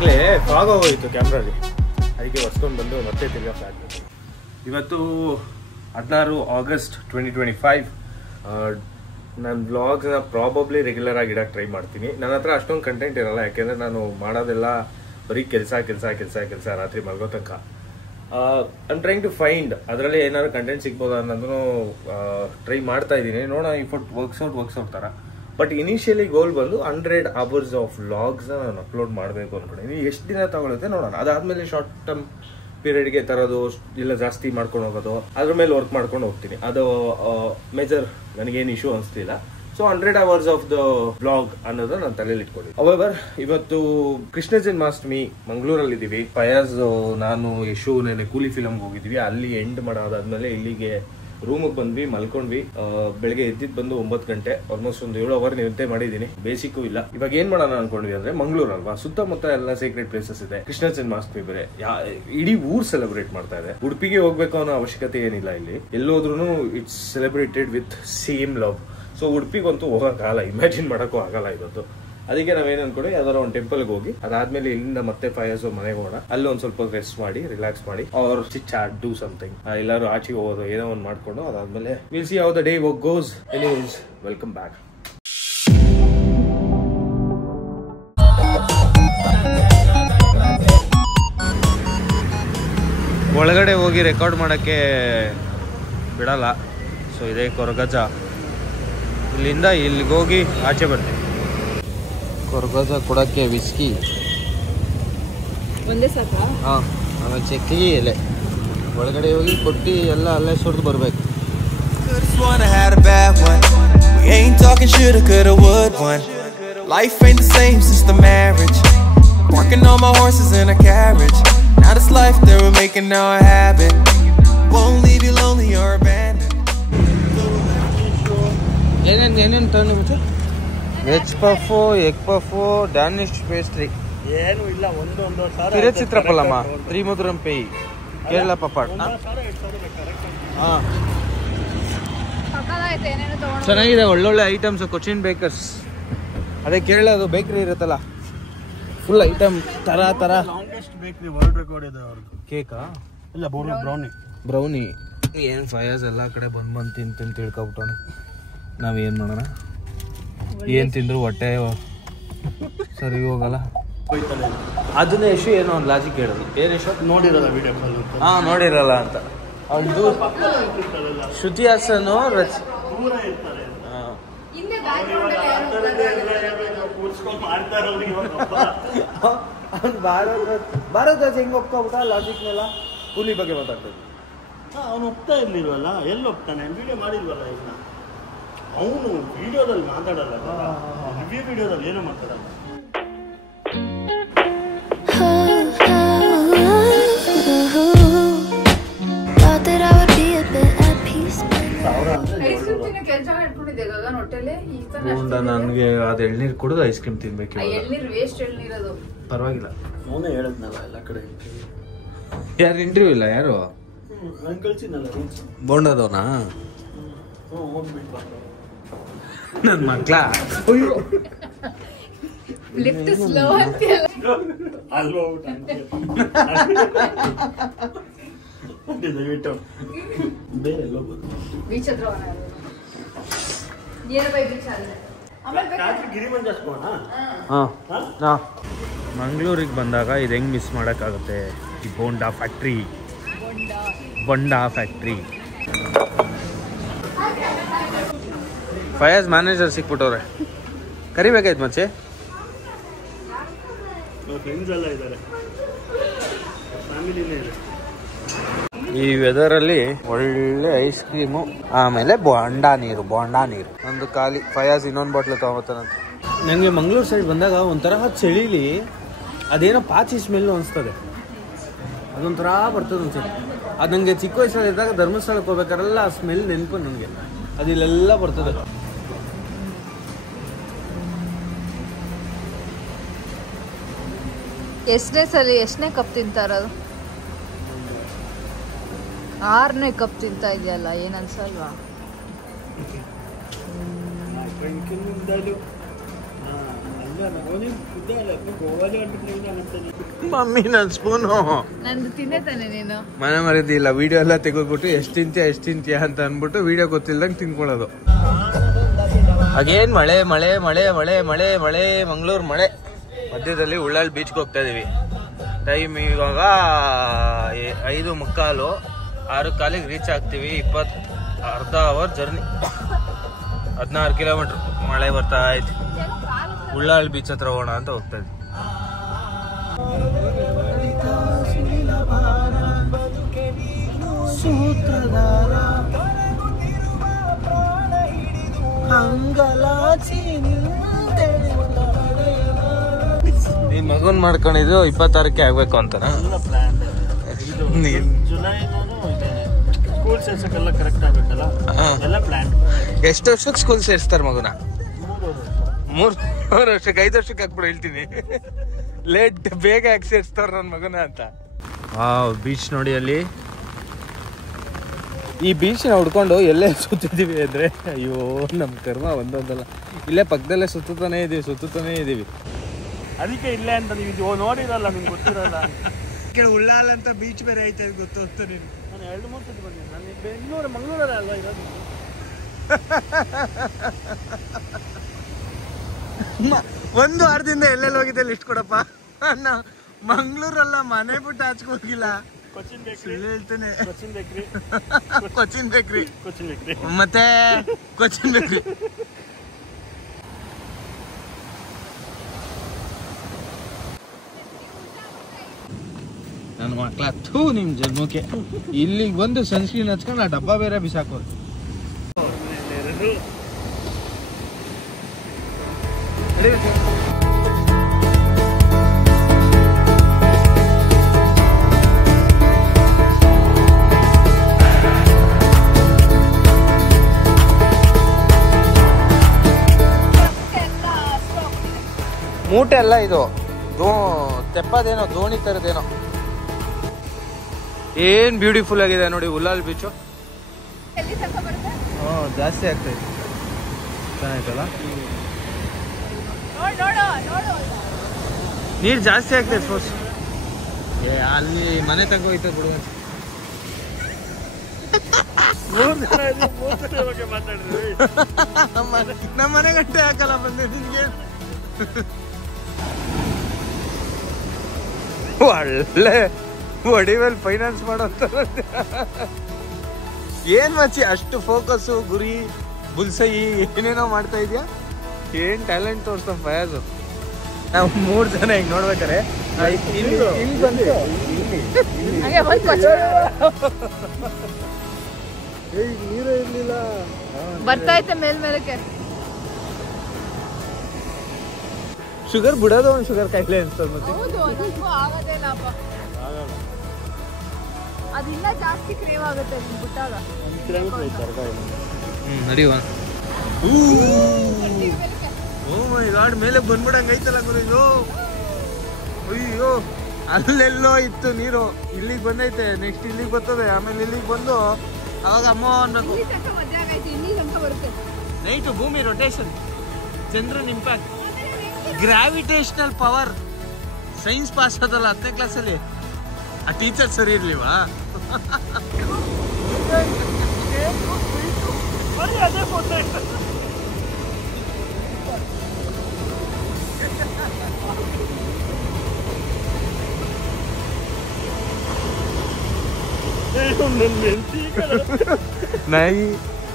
ಆಗಲೇ ಫಾಗ್ ಹೋಗೋಯಿತು ಕ್ಯಾಮ್ರಲ್ಲಿ, ಅದಕ್ಕೆ ಒರ್ಸ್ಕೊಂಡು ಬಂದು ಮತ್ತೆ ತಿರ್ಗಾ ಫ್ಲಾಟ್. ಇವತ್ತು 16 ಆಗಸ್ಟ್ 2025. ನಾನು ವ್ಲಾಗ್ಸ್ನ ಪ್ರಾಬಬ್ಲಿ ರೆಗ್ಯುಲರ್ ಆಗಿ ಇಡಕ್ಕೆ ಟ್ರೈ ಮಾಡ್ತೀನಿ. ನನ್ನ ಹತ್ರ ಅಷ್ಟೊಂದು ಕಂಟೆಂಟ್ ಇರಲ್ಲ, ಯಾಕೆಂದರೆ ನಾನು ಮಾಡೋದೆಲ್ಲ ಬರೀ ಕೆಲಸ ರಾತ್ರಿ ಮಲ್ಗೋ ತನಕ. ಐಮ್ ಟ್ರೈಂಗ್ ಟು ಫೈಂಡ್ ಅದರಲ್ಲಿ ಏನಾದ್ರು ಕಂಟೆಂಟ್ ಸಿಗ್ಬೋದಾ ಅನ್ನೋದನ್ನು ಟ್ರೈ ಮಾಡ್ತಾ ಇದ್ದೀನಿ. ನೋಡೋಣ ಇಫ್ ಇಟ್ ವರ್ಕ್ಸ್ ಔಟ್ ಥರ. ಬಟ್ ಇನಿಷಿಯಲಿ ಗೋಲ್ ಬಂದು 100 hours ಆಫ್ ವ್ಲಾಗ್ಸ್ನ ನಾನು ಅಪ್ಲೋಡ್ ಮಾಡಬೇಕು ಅಂದ್ಕೊಂಡಿದ್ದೀನಿ. ಎಷ್ಟು ದಿನ ತಗೊಳುತ್ತೆ ನೋಡೋಣ. ಅದಾದಮೇಲೆ ಶಾರ್ಟ್ ಟರ್ಮ್ ಪೀರಿಯಡ್ಗೆ ತರೋದು ಇಲ್ಲ ಜಾಸ್ತಿ ಮಾಡ್ಕೊಂಡು ಹೋಗೋದು, ಅದ್ರ ಮೇಲೆ ವರ್ಕ್ ಮಾಡ್ಕೊಂಡು ಹೋಗ್ತೀನಿ. ಅದು ಮೇಜರ್ ನನಗೇನು ಇಶ್ಯೂ ಅನಿಸ್ತಿಲ್ಲ. So 100 hours of the vlog ಅನ್ನೋದು ನಾನು ತಲೆಯಲ್ಲಿ ಇಟ್ಕೊಂಡಿದ್ದೀನಿ. ಅವರ್ ಇವತ್ತು ಕೃಷ್ಣ ಜನ್ಮಾಷ್ಟಮಿ ಮಂಗಳೂರಲ್ಲಿ ಇದ್ದೀವಿ. ಫಯಾಜ್, ನಾನು, ಯಶು ನೆನೆ ಕೂಲಿ ಫಿಲಮ್ಗೆ ಹೋಗಿದ್ವಿ. ಅಲ್ಲಿ ಎಂಡ್ ಮಾಡೋದಾದ್ಮೇಲೆ ಇಲ್ಲಿಗೆ ರೂಮಿಗೆ ಬಂದ್ವಿ, ಮಲ್ಕೊಂಡ್ವಿ. ಬೆಳಗ್ಗೆ ಎದ್ದಿದ್ದು ಬಂದು 9 ಗಂಟೆ. ಆಲ್ಮೋಸ್ಟ್ ಒಂದು 7 hour ನಿದ್ದೆ ಮಾಡಿದ್ದೀನಿ. ಬೇಸಿಕ್ಕು ಇಲ್ಲ. ಇವಾಗ ಏನ್ ಮಾಡೋಣ ಅನ್ಕೊಂಡ್ವಿ ಅಂದ್ರೆ, ಮಂಗಳೂರು ಅಲ್ವಾ, ಸುತ್ತಮುತ್ತ ಎಲ್ಲ ಸೀಕ್ರೆಟ್ ಪ್ಲೇಸಸ್ ಇದೆ. ಕೃಷ್ಣ ಜನ್ಮಾಷ್ಟಮಿ ಬೇರೆ, ಇಡೀ ಊರ್ ಸೆಲೆಬ್ರೇಟ್ ಮಾಡ್ತಾ ಇದೆ. ಉಡುಪಿಗೆ ಹೋಗ್ಬೇಕು ಅನ್ನೋ ಅವಶ್ಯಕತೆ ಏನಿಲ್ಲ. ಇಲ್ಲಿ ಎಲ್ಲೋದ್ರೂ it's celebrated with same love. So ಉಡುಪಿಗಂತೂ ಹೋಗಕ್ಕಾಗಲ್ಲ, ಇಮ್ಯಾಜಿನ್ ಮಾಡೋಕ್ಕೂ ಆಗಲ್ಲ ಇವತ್ತು. ಅದಕ್ಕೆ ನಾವೇನು ಅನ್ಕೊಂಡ್ವಿ, ಯಾವ್ದಾರ ಒಂದು ಟೆಂಪಲ್ಗೆ ಹೋಗಿ ಅದಾದ್ಮೇಲೆ ಇಲ್ಲಿಂದ ಮತ್ತೆ ಫಯಾಜ್ ಮನೆಗೆ ಹೋಗೋಣ. ಅಲ್ಲಿ ಒಂದ್ ಸ್ವಲ್ಪ ರೆಸ್ಟ್ ಮಾಡಿ, ರಿಲ್ಯಾಕ್ಸ್ ಮಾಡಿ, ಅವ್ರ ಚಿಟ್ ಡೂ ಸಮಥಿಂಗ್, ಎಲ್ಲರೂ ಆಚೆಗೆ ಹೋಗೋದು, ಏನೋ ಒಂದು ಮಾಡ್ಕೊಂಡು ಅದಾದ್ಮೇಲೆ will see how the day goes. Anyways, welcome back. ಒಳಗಡೆ ಹೋಗಿ ರೆಕಾರ್ಡ್ ಮಾಡೋಕ್ಕೆ ಬಿಡಲ್ಲ. ಸೊ ಇದೇ ಕೊರಗಜ. ಇಲ್ಲಿಂದ ಇಲ್ಲಿಗೆ ಹೋಗಿ ಆಚೆ ಬರ್ತೀವಿ. ಕೊರಗಜ ಕೊಡೋಕ್ಕೆ ವಿಸ್ಕಿ ಒಂದೇ ಸಾಕ. ಹಾಂ, ಆಮೇಲೆ ಚಕ್ಲಿ ಎಲೆ. ಒಳಗಡೆ ಹೋಗಿ ಕೊಟ್ಟು ಎಲ್ಲ ಅಲ್ಲೇ ಸುರಿದು ಬರಬೇಕು. Life ain't the same since the marriage. Parking all my horses in a carriage. Now this life that we're making now a habit. Won't leave you lonely or abandoned. ಏನೇನು ತಗೊಂಡು ಮತ್ತೆ? Veg puff, egg puff, Danish pastry, ಏನು ಇಲ್ಲ. ಒಂದು ಕಿರೆ ಚಿತ್ರಪಲ್ಲಮ್ಮ, ತ್ರಿಮಧುರಂ ಪೇಯಿ, ಕೇರಳ ಪಪಾಡ್. ಹಾಂ, ಚೆನ್ನಾಗಿದೆ. ಒಳ್ಳೊಳ್ಳೆ items. Cochin bakers, ಅದೇ ಕೇರಳದು ಬೇಕ್ರಿ ಇರುತ್ತಲ್ಲ, ಫುಲ್ ಐಟಮ್ ತರ ಲಾಂಗೆಸ್ಟ್ ಬೇಕರಿ ವರ್ಲ್ಡ್ ರೆಕಾರ್ಡ್ ಇದೆ ಅವ್ರದ್ದು. ಕೇಕಾ? ಇಲ್ಲ, ಬ್ರೌನಿ. ಏನು ಫಯಾಜ್ ಎಲ್ಲ ಕಡೆ ಬಂದು ತಿಂತ ತಿಳ್ಕೊಬಿಟ್ಟವನೆ. ನಾವೇನು ಮಾಡೋಣ? ಏನು ತಿಂದ್ರು ಹೊಟ್ಟೆ ಸರಿ ಹೋಗಲ್ಲ. ಅದನ್ನ ಯಶು ಏನೋ ಒಂದು ಲಾಜಿಕ್ ಹೇಳೋದು. ಏನು ಯಶು? ನೋಡಿರಲ್ಲ video call. ಹಾಂ, ನೋಡಿರಲ್ಲ ಅಂತ. ಅವ್ರದ್ದು ಶ್ರುತಿ ಹಾಸನು ದೂರ ಇರ್ತಾರೆ. ಭಾರತ ಹೆಂಗ್ ಒಪ್ಕೊಬಿಟ್ಟ ಲಾಜಿಕ್ನೆಲ್ಲ? ಕೂಲಿ ಬಗ್ಗೆ ಮಾತಾಡ್ತದೆ. ಅವನು ಒಪ್ತಾ ಇರ್ಲಿಲ್ವಲ್ಲ, ಎಲ್ಲಿ ಒಪ್ತಾನೆ? ವಿಡಿಯೋ ಮಾಡಿಲ್ವಲ್ಲ. ಈಗ ಅವನು ವಿಡಿಯೋದಲ್ಲಿ ಮಾತಾಡಲ್ಲ, ರಿವ್ಯೂ ವಿಡಿಯೋದಲ್ಲಿ ಏನೋ ಮಾತಾಡಲ್ಲ. ನನಗೆ ಅದು ಎಳ್ನೀರು ಕುಡಿದು ಐಸ್ ಕ್ರೀಮ್ ತಿನ್ಬೇಕು. ಪರವಾಗಿಲ್ಲ. ಅವನೇ ಹೇಳದ್ನಲ್ಲ ಎಲ್ಲ ಕಡೆ. ಯಾರು ಇಂಟರ್ವ್ಯೂ ಇಲ್ಲ? ಯಾರು ನಾನು ಕಳ್ಸಿದ್ನಲ್ಲ ಬೋಂಡದವನಾ? ಹೋಗ್ಬಿಟ್ಟು ನನ್ನ ಮಕ್ಳ ಲಿಫ್ಟ್ ಸ್ಲೋ ಅಂತೀಯಲ್ಲ. ದಯವಿಟ್ಟು ಬೇರೆ ಹೋಗ್ಬೋದು. ಬೀಚ್ ಹತ್ರ ಮಂಗಳೂರಿಗೆ ಬಂದಾಗ ಇದು ಹೆಂಗ್ ಮಿಸ್ ಮಾಡೋಕ್ಕಾಗುತ್ತೆ? ಈ ಬೋಂಡಾ ಫ್ಯಾಕ್ಟ್ರಿ. ಫಯಾಜ್ ಮ್ಯಾನೇಜರ್ ಸಿಕ್ಬಿಟ್ಟವ್ರೆ. ಕರಿಬೇಕಾಯ್ತು ಮಚ್ಚೆ. ಫ್ರೆಂಡ್ಸ್ ಎಲ್ಲ ಇದ್ದಾರೆ, ಫ್ಯಾಮಿಲಿನೇ ಇದೆ. ಈ ವೆದರಲ್ಲಿ ಒಳ್ಳೆ ಐಸ್ ಕ್ರೀಮು, ಆಮೇಲೆ ಬೋಂಡಾ ನೀರು. ಒಂದು ಖಾಲಿ. ಫಯಾಜ್ ಇನ್ನೊಂದು ಬಾಟ್ಲು ತಗೋತಾನಂತ. ನನಗೆ ಮಂಗಳೂರು ಸೈಡ್ ಬಂದಾಗ ಒಂಥರ ಚಳಿಲಿ ಅದೇನೋ ಪಾಚಿ ಸ್ಮೆಲ್ಲು ಅನಿಸ್ತದೆ. ಅದೊಂಥರ ಬರ್ತದೆ ಅನ್ಸುತ್ತೆ. ಅದು ನನಗೆ ಚಿಕ್ಕ ವಯಸ್ಸಲ್ಲಿ ಇದ್ದಾಗ ಧರ್ಮಸ್ಥಳಕ್ಕೆ ಹೋಗ್ಬೇಕಾರೆಲ್ಲ ಆ ಸ್ಮೆಲ್ ನೆನಪು ನನಗೆ. ಅದಿಲ್ಲೆಲ್ಲ ಬರ್ತದೆ. ಎಷ್ಟನೇ ಕಪ್ ತಿಂತಾರದು? 6ನೇ ಕಪ್ ತಿಂತಾ ಇದೆಯಲ್ಲ, ಏನನ್ಸಲ್ವಾ? ಮಮ್ಮಿ ನನ್ ಸ್ಪೂನು ನಂದು ತಿಂದೆ ತಾನೆ ನೀನು. ಮನೆ ಮರಿದಿಲ್ಲ, ವಿಡಿಯೋ ಎಲ್ಲ ತೆಗೆದ್ಬಿಟ್ಟು ಎಷ್ಟು ತಿಂತೀಯ ಅಂತ ಅಂದ್ಬಿಟ್ಟು ವಿಡಿಯೋ ಗೊತ್ತಿಲ್ದಂಗೆ ತಿನ್ಕೊಳ್ಳೋದು. ಅಗೇನ್ ಮಳೆ ಮಳೆ ಮಳೆ ಮಳೆ ಮಳೆ ಮಳೆ ಮಂಗಳೂರು ಮಳೆ. ಮಧ್ಯದಲ್ಲಿ ಉಳ್ಳಾಳ್ ಬೀಚ್ಗೆ ಹೋಗ್ತಾ ಇದೀವಿ. ಟೈಮ್ ಇವಾಗ 5:15, 6 ರೀಚ್ ಆಗ್ತೀವಿ. ಅರ್ಧ ಅವರ್ ಜರ್ನಿ, 16 ಕಿಲೋಮೀಟರ್. ಮಳೆ ಬರ್ತಾ ಐತಿ. ಉಳ್ಳಾಳ್ ಬೀಚ್ ಹತ್ರ ಹೋಗೋಣ ಅಂತ ಹೋಗ್ತಾ ಇದ್ವಿ. ನೀನ್ ಮಗನ್ ಮಾಡ್ಕೊಂಡಿದ್ದು 26ಕ್ಕೆ ಆಗ್ಬೇಕು ಅಂತನಾ? ಸ್ಕೂಲ್ ಸೇರ್ಸಕ್ಕೆಲ್ಲ ಕರೆಕ್ಟ್ ಆಗ್ಬೇಕಲ್ಲ, ಎಲ್ಲ ಪ್ಲಾನ್. ಎಷ್ಟು ವರ್ಷಕ್ಕೆ ಸ್ಕೂಲ್ ಸೇರಿಸ್ತಾರ ಮಗುನ? 3 ವರ್ಷಕ್ಕೆ, 5 ವರ್ಷಕ್ಕೆ ಹಾಕ್ಬಿಡು ಹೇಳ್ತೀನಿ. ಲೇಟ್ ಬೇಗ ಯಾಕೆ ಸೇರಿಸ್ತಾರ ನನ್ನ ಮಗನ ಅಂತ. ಬೀಚ್ ನೋಡಿ ಅಲ್ಲಿ. ಈ ಬೀಚ್ನ ಹುಡ್ಕೊಂಡು ಎಲ್ಲೇ ಸುತ್ತಿದ್ದೀವಿ ಅಂದ್ರೆ, ಅಯ್ಯೋ ನಮ್ಮ ಕರ್ಮ ಒಂದೊಂದಲ್ಲ. ಇಲ್ಲೇ ಪಕ್ಕದಲ್ಲೇ ಸುತ್ತಾನೇ ಇದೀವಿ. ಅದಕ್ಕೆ ಇಲ್ಲೇ ಅಂತ ನೀವು ನೋಡಿರಲ್ಲ, ನಿಮ್ಗೆ ಗೊತ್ತಿರಲ್ಲ. ಉಳ್ಳಾಲ್ ಅಂತ ಬೀಚ್ ಬೇರೆ ಐತೆ, ಗೊತ್ತು ನೀನು. ನಾನು 2-3 ಸತಿ ಬಂದಿದ್ದೀನಿ. ನಾನು ಬೆಂಗಳೂರು ಮಂಗಳೂರಲ್ಲ ಅಲ್ವಾ ಇರೋದು. ಒಂದು ವಾರದಿಂದ ಎಲ್ಲೆಲ್ಲಿ ಹೋಗಿದ್ದೆ ಲಿಸ್ಟ್ ಕೊಡಪ್ಪ. ಮಂಗಳೂರಲ್ಲ, ಮನೆ ಬಿಟ್ಟು ಆಚೆಗೆ ಹೋಗಿಲ್ಲ. ಕೊಚ್ಚಿನ್ ಬೇಕ್ರಿ ಹೇಳ್ತೇನೆ. ಕೊಚ್ಚಿನ್ ಬೇಕ್ರಿ ಮತ್ತೆ ಕೊಚ್ಚಿನ್ ಬೇಕ್ರಿ. ನನ್ನ ಮಕ್ಳ ಥೂ ನಿಮ್ ಜನ್ಮಕ್ಕೆ. ಇಲ್ಲಿಗೆ ಬಂದು ಸನ್ಸ್ಕ್ರೀನ್ ಹಚ್ಕೊಂಡು ಆ ಡಬ್ಬ ಬೇರೆ ಬಿಸಾಕೋದು. ಮೂಟೆ ಅಲ್ಲ ಇದು, ತೆಪ್ಪದೇನೋ, ದೋಣಿ ತರದೇನೋ. ಏನ್ ಬ್ಯೂಟಿಫುಲ್ ಆಗಿದೆ ನೋಡಿ ಉಳ್ಳಾಲ್ ಬೀಚು. ಜಾಸ್ತಿ ಆಗ್ತೈತೆ, ಚೆನ್ನಾಯ್ತಲ್ಲ. ನೀರ್ ಜಾಸ್ತಿ ಆಗ್ತೈತೆ ಫೋರ್ಸ್. ಅಲ್ಲಿ ಮನೆ ತಗೋಯ್ತದೆ ಬಿಡುವ. ನಮ್ಮ ಮನೆ ಗಂಟೆ ಹಾಕಲ್ಲ ಬಂದೆ ನಿನ್ಗೆ. ಒಳ್ಳೆ ಒಡಿವೆಲ್ ಫೈನಾನ್ಸ್ ಮಾಡೋಂತ. ಏನ್ ಮಚ್ಚಿ ಅಷ್ಟು ಫೋಕಸ್, ಗುರಿ, ಬುಲ್ಸೈ ಏನೇನೋ ಮಾಡ್ತಾ ಇದೀಯಾ. ಏನ್ ಟ್ಯಾಲೆಂಟ್ ತೋರ್ಸ್ತ ಫಯಾಜ್. ನಾವು 3 ಜನ ಹಿಂಗ್ ನೋಡ್ಬೇಕಾರೆ ನೀರೇ ಇರ್ಲಿಲ್ಲ. ಬರ್ತಾ ಐತೆ ಮೇಲ್ಮೇಲಕ್ಕೆ. ಶುಗರ್ ಬಿಡೋದು ಒಂದು ಶುಗರ್ ಕಾಯಿಲೆ ಅನ್ಸ್ತದ. ಮತ್ತೆ ಅದಿನ್ನ ಜಾಸ್ತಿ ಕ್ರೇವ್ ಆಗುತ್ತೆ ಬಿಟ್ಟಾಗ. ನಡಿವ. ಓ ಮೈ ಗಾಡ್, ಮೇಲೆ ಬಂದ್ಬಿಡಂಗ ಐತಲ್ಲ ಗುರು ಇದು. ಅಯ್ಯೋ, ಅಲ್ಲೆಲ್ಲೋ ಇತ್ತು ನೀರು, ಇಲ್ಲಿಗೆ ಬಂದೈತೆ. ನೆಕ್ಸ್ಟ್ ಇಲ್ಲಿಗೆ ಬರ್ತದೆ, ಆಮೇಲೆ ಇಲ್ಲಿಗೆ ಬಂದು ಅವಾಗ ಅಮ್ಮ ಅನ್ಬೇಕು. ನೈಟು ಭೂಮಿ ರೊಟೇಷನ್, ಚಂದ್ರನ್ impact, gravitational power. Science pass ಆದಲ್ಲ 10ನೇ ಕ್ಲಾಸಲ್ಲಿ. ಆ ಟೀಚರ್ ಸರಿ ಇರ್ಲಿವಾ?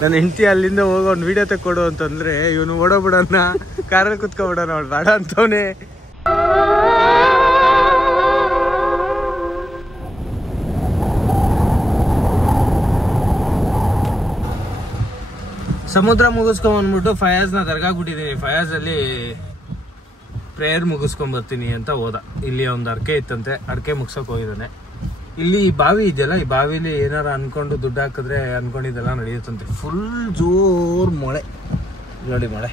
ನನ್ನ ಹೆಂಡತಿ ಅಲ್ಲಿಂದ ಹೋಗೋ ಒಂದು ವಿಡಿಯೋ ತಕ್ಕೊಡು ಅಂತಂದ್ರೆ ಇವನು ಓಡೋಬಿಡೋಣ, ಕಾರಲ್ಲಿ ಕುತ್ಕೊಬಿಡೋಣ, ಅವಳು ಬೇಡ ಅಂತವನೇ. ಸಮುದ್ರ ಮುಗಿಸ್ಕೊಂಬಂದ್ಬಿಟ್ಟು ಫಯಾಜ್ನ ದರ್ಗಾಗ್ ಬಿಟ್ಟಿದ್ದೀನಿ. ಫಯಾಜ್ ಅಲ್ಲಿ ಪ್ರೇಯರ್ ಮುಗಿಸ್ಕೊಂಬರ್ತೀನಿ ಅಂತ ಹೋದ. ಇಲ್ಲಿ ಒಂದು ಅರ್ಕೆ ಇತ್ತಂತೆ, ಅರ್ಕೆ ಮುಗ್ಸಕ್ ಹೋಗಿದ್ದಾನೆ. ಇಲ್ಲಿ ಬಾವಿ ಇದೆಯಲ್ಲ, ಈ ಬಾವಿಲಿ ಏನಾರ ಅನ್ಕೊಂಡು ದುಡ್ಡು ಹಾಕಿದ್ರೆ ಅನ್ಕೊಂಡಿದ್ದೆಲ್ಲ ನಡೆಯುತ್ತಂತೆ. ಫುಲ್ ಜೋರ್ ಮಳೆ ನೋಡಿ, ಮಳೆ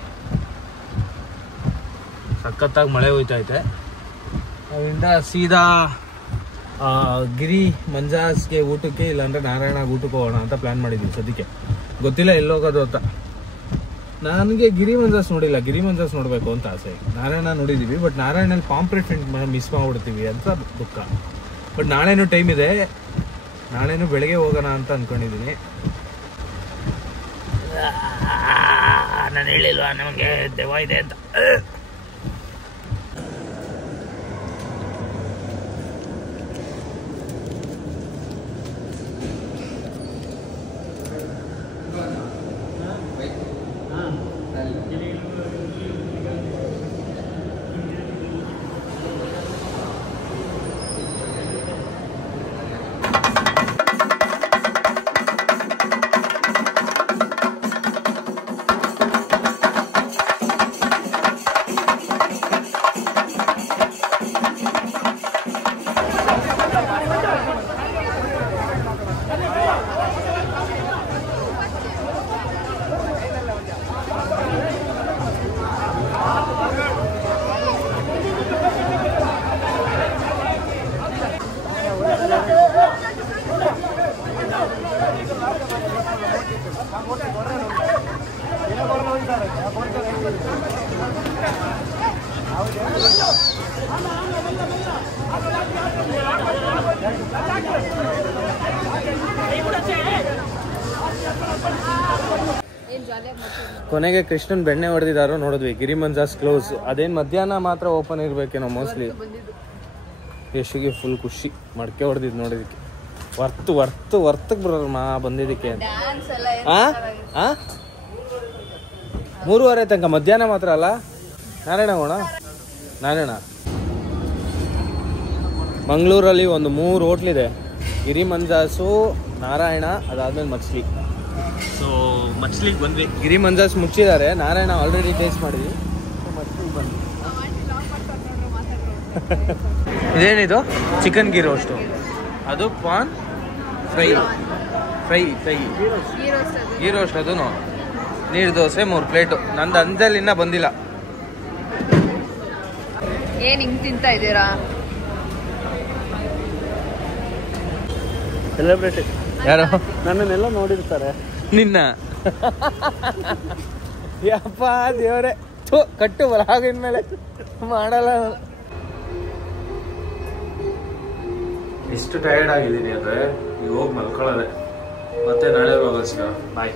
ಸಖತ್ತಾಗಿ ಮಳೆ ಹೋಯ್ತೈತೆ. ಅಲ್ಲಿಂದ ಸೀದಾ ಗಿರಿ ಮಂಜಾಸ್ಗೆ ಊಟಕ್ಕೆ, ಇಲ್ಲಾಂದ್ರೆ ನಾರಾಯಣ ಊಟಕ್ಕೆ ಹೋಗೋಣ ಅಂತ ಪ್ಲಾನ್ ಮಾಡಿದ್ವಿ. ಸದ್ಯಕ್ಕೆ ಗೊತ್ತಿಲ್ಲ ಎಲ್ಲೋಗೋದು ಅಂತ. ನನಗೆ ಗಿರಿ ಮಂಜಾಸ್ ನೋಡಿಲ್ಲ, ಗಿರಿ ಮಂಜಾಸ್ ನೋಡಬೇಕು ಅಂತ ಆಸೆ. ನಾರಾಯಣ ನೋಡಿದ್ದೀವಿ, ಬಟ್ ನಾರಾಯಣಲ್ಲಿ ಪಾಂಪ್ರೆಟ್ ಮಿಸ್ ಮಾಡ್ಬಿಡ್ತೀವಿ ಅಂತ ದುಃಖ. ಬಟ್ ನಾಳೆನೂ ಟೈಮ್ ಇದೆ, ನಾಳೆನೂ ಬೆಳಗ್ಗೆ ಹೋಗೋಣ ಅಂತ ಅಂದ್ಕೊಂಡಿದ್ದೀನಿ. ನಾನು ಹೇಳಿಲ್ವಾ ನಮಗೆ ದೆವ್ವ ಇದೆ ಅಂತ. ಕೊನೆಗೆ ಕೃಷ್ಣನ್ ಬೆಣ್ಣೆ ಹೊಡೆದಿದ್ದಾರೋ ನೋಡಿದ್ವಿ. ಗಿರಿ ಮಂಜಾಸ್ ಕ್ಲೋಸ್. ಅದೇನು ಮಧ್ಯಾಹ್ನ ಮಾತ್ರ ಓಪನ್ ಇರಬೇಕೇನೋ ಮೋಸ್ಟ್ಲಿ. ಯಶಿಗೆ ಫುಲ್ ಖುಷಿ, ಮಡಕೆ ಹೊಡೆದಿದ್ದು ನೋಡೋದಕ್ಕೆ. ವರ್ತಕ್ಕೆ ಬರೋಮ್ಮ ಬಂದಿದ್ದಕ್ಕೆ. 3:30 ತನಕ ಮಧ್ಯಾಹ್ನ ಮಾತ್ರ ಅಲ್ಲ. ನಾರಾಯಣ ಹೋಣ, ನಾರಾಯಣ ಮಂಗಳೂರಲ್ಲಿ ಒಂದು 3 ಹೋಟ್ಲಿದೆ. ಗಿರಿ ಮಂಜಾಸು, ನಾರಾಯಣ, ಅದಾದ್ಮೇಲೆ ಮಚ್ಲಿ. ಸೊ ಮಚ್ಲಿಗೆ ಬಂದ್ವಿ. ಗಿರಿ ಮಂಜಾಸ್ ಮುಚ್ಚಿದ್ದಾರೆ, ನಾರಾಯಣ ಆಲ್ರೆಡಿ ಟೇಸ್ಟ್ ಮಾಡಿದ್ವಿ. ಮಚ್ಲಿಗೆ ಬಂದ್ವಿ. ಇದೇನಿದು? ಚಿಕನ್ ಗೀ ರೋಸ್ಟು, ಅದು ಪಾನ್ ಫ್ರೈ ಗೀ ರೋಸ್ಟ್. ಅದು ನೀರು ದೋಸೆ 3 ಪ್ಲೇಟು. ನಂದು ಅಂದಲ್ಲಿ ಇನ್ನೂ ಬಂದಿಲ್ಲ. ಏನ್ ಹಿಂಗ್ ತಿಂತಾ ಇದ್ದೀರಾ? ಸೆಲೆಬ್ರಿಟಿ ಯಾರು? ನನ್ನನ್ನೆಲ್ಲ ನೋಡಿರ್ತಾರೆ. ನಿನ್ನ ಯಪ್ಪ ದೇವರೇ, ಕಟ್ಟು ಬರಾಗಿನ ಮೇಲೆ ಮಾಡಲ್ಲ. ಎಷ್ಟು ಟಯರ್ಡ್ ಆಗಿದ್ದೀನಿ ಅಂದರೆ ಈಗ ಹೋಗಿ ಮಲ್ಕೊಳ್ಳೋದೆ. ಮತ್ತೆ ನಾಳೆ ಹೋಗೋಣ. ಬಾಯ್.